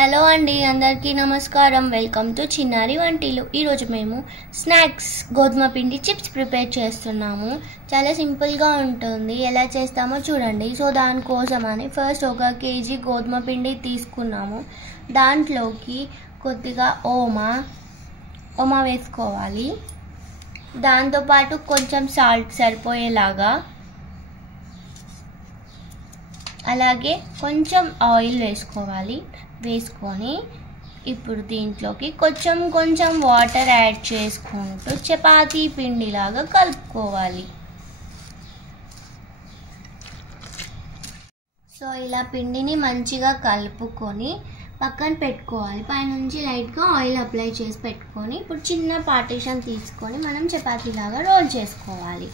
Hello అండి, అందరికీ నమస్కారం. వెల్కమ్ టు చిన్నారి వంటిలు. ఈరోజు మేము స్నాక్స్ గోధుమ పిండి చిప్స్ ప్రిపేర్ చేస్తున్నాము. చాలా సింపుల్గా ఉంటుంది. ఎలా చేస్తామో చూడండి. సో దానికోసమని ఫస్ట్ 1 kg గోధుమ పిండి తీసుకున్నాము. దాంట్లోకి కొద్దిగా ఓమా వేసుకోవాలి. దాంతోపాటు కొంచెం సాల్ట్ సరిపోయేలాగా, అలాగే కొంచెం ఆయిల్ వేసుకొని ఇప్పుడు దీంట్లోకి కొంచెం వాటర్ యాడ్ చేసుకుంటూ చపాతీ పిండిలాగా కలుపుకోవాలి. సో ఇలా పిండిని మంచిగా కలుపుకొని పక్కన పెట్టుకోవాలి. పైనుంచి లైట్గా ఆయిల్ అప్లై చేసి పెట్టుకొని ఇప్పుడు చిన్న పార్టీషన్ తీసుకొని మనం చపాతీలాగా రోల్ చేసుకోవాలి.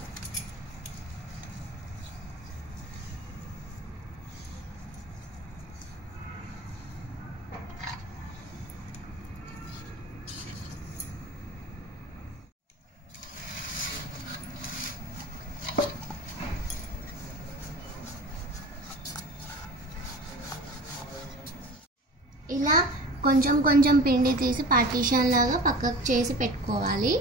ఇలా కొంచెం పిండి తీసి పార్టీషన్ లాగా పక్కకు చేసి పెట్టుకోవాలి.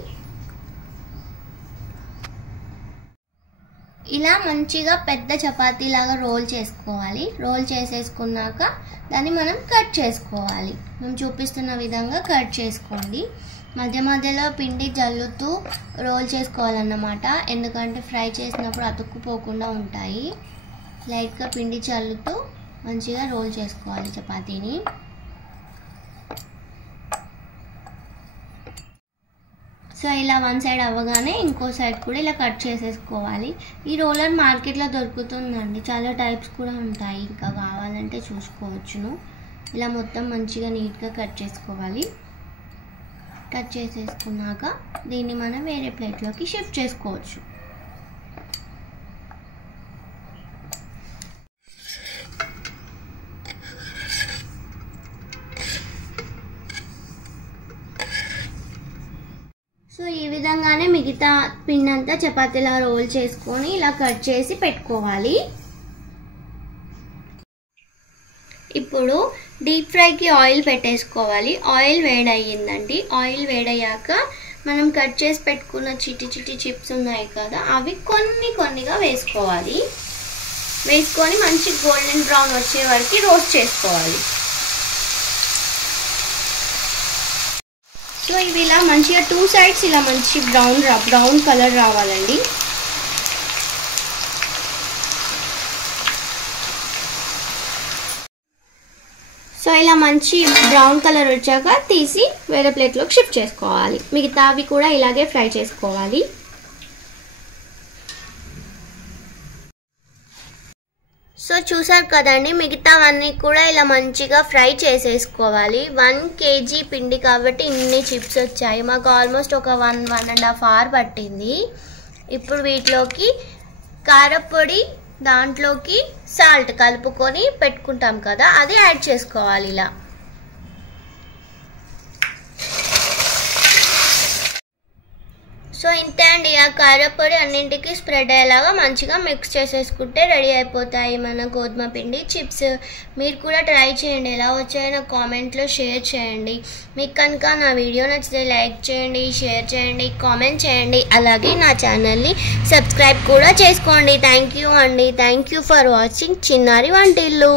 ఇలా మంచిగా పెద్ద చపాతీ లాగా రోల్ చేసుకోవాలి. రోల్ చేసేసుకున్నాక దాన్ని మనం కట్ చేసుకోవాలి. మేము చూపిస్తున్న విధంగా కట్ చేసుకోండి. మధ్యలో పిండి జల్లుతూ రోల్ చేసుకోవాలన్నమాట. ఎందుకంటే ఫ్రై చేసినప్పుడు అతుక్కుపోకుండా ఉంటాయి. లైట్గా పిండి చల్లుతూ మంచిగా రోల్ చేసుకోవాలి చపాతీని. సో ఇలా వన్ సైడ్ అవ్వగానే ఇంకో సైడ్ కూడా ఇలా కట్ చేసేసుకోవాలి. ఈ రోలర్ మార్కెట్లో దొరుకుతుందండి. చాలా టైప్స్ కూడా ఉంటాయి. ఇంకా కావాలంటే చూసుకోవచ్చును. ఇలా మొత్తం మంచిగా నీట్గా కట్ చేసుకోవాలి. కట్ చేసేసుకున్నాక దీన్ని మనం వేరే ప్లేట్లోకి షిఫ్ట్ చేసుకోవచ్చు. సో ఈ విధంగానే మిగతా పిండి అంతా చపాతీలా రోల్ చేసుకొని ఇలా కట్ చేసి పెట్టుకోవాలి. ఇప్పుడు డీప్ ఫ్రైకి ఆయిల్ పెట్టేసుకోవాలి. ఆయిల్ వేడయ్యిందండి. ఆయిల్ వేడయ్యాక మనం కట్ చేసి పెట్టుకున్న చిట్టి చిప్స్ ఉన్నాయి కదా, అవి కొన్నిగా వేసుకోవాలి. వేసుకొని మంచి గోల్డెన్ బ్రౌన్ వచ్చే వరకు రోస్ట్ చేసుకోవాలి. సో ఇవి ఇలా మంచిగా 2 sides ఇలా మంచి బ్రౌన్ కలర్ రావాలండి. సో ఇలా మంచి బ్రౌన్ కలర్ వచ్చాక తీసి వేరే ప్లేట్లోకి షిఫ్ట్ చేసుకోవాలి. మిగతావి కూడా ఇలాగే ఫ్రై చేసుకోవాలి. సో చూసారు కదండి, మిగతావన్నీ కూడా ఇలా మంచిగా ఫ్రై చేసేసుకోవాలి. 1 kg పిండి కాబట్టి ఇన్ని చిప్స్ వచ్చాయి. మాకు ఆల్మోస్ట్ ఒక 1.5 hour పట్టింది. ఇప్పుడు వీటిలోకి కారపొడి, దాంట్లోకి సాల్ట్ కలుపుకొని పెట్టుకుంటాం కదా, అది యాడ్ చేసుకోవాలి. ఇలా సో ఇంతే అండి. ఆ కారపొడి అన్నింటికి స్ప్రెడ్ అయ్యేలాగా మంచిగా మిక్స్ చేసేసుకుంటే రెడీ అయిపోతాయి మన గోధుమ పిండి చిప్స్. మీరు కూడా ట్రై చేయండి. ఎలా వచ్చాయో నాకు కామెంట్లో షేర్ చేయండి. మీకు కనుక నా వీడియో నచ్చితే లైక్ చేయండి, షేర్ చేయండి, కామెంట్ చేయండి. అలాగే నా ఛానల్ని సబ్స్క్రైబ్ కూడా చేసుకోండి. థ్యాంక్ యూ అండి. థ్యాంక్ యూ ఫర్ వాచింగ్ చిన్నారి వంటిల్లు.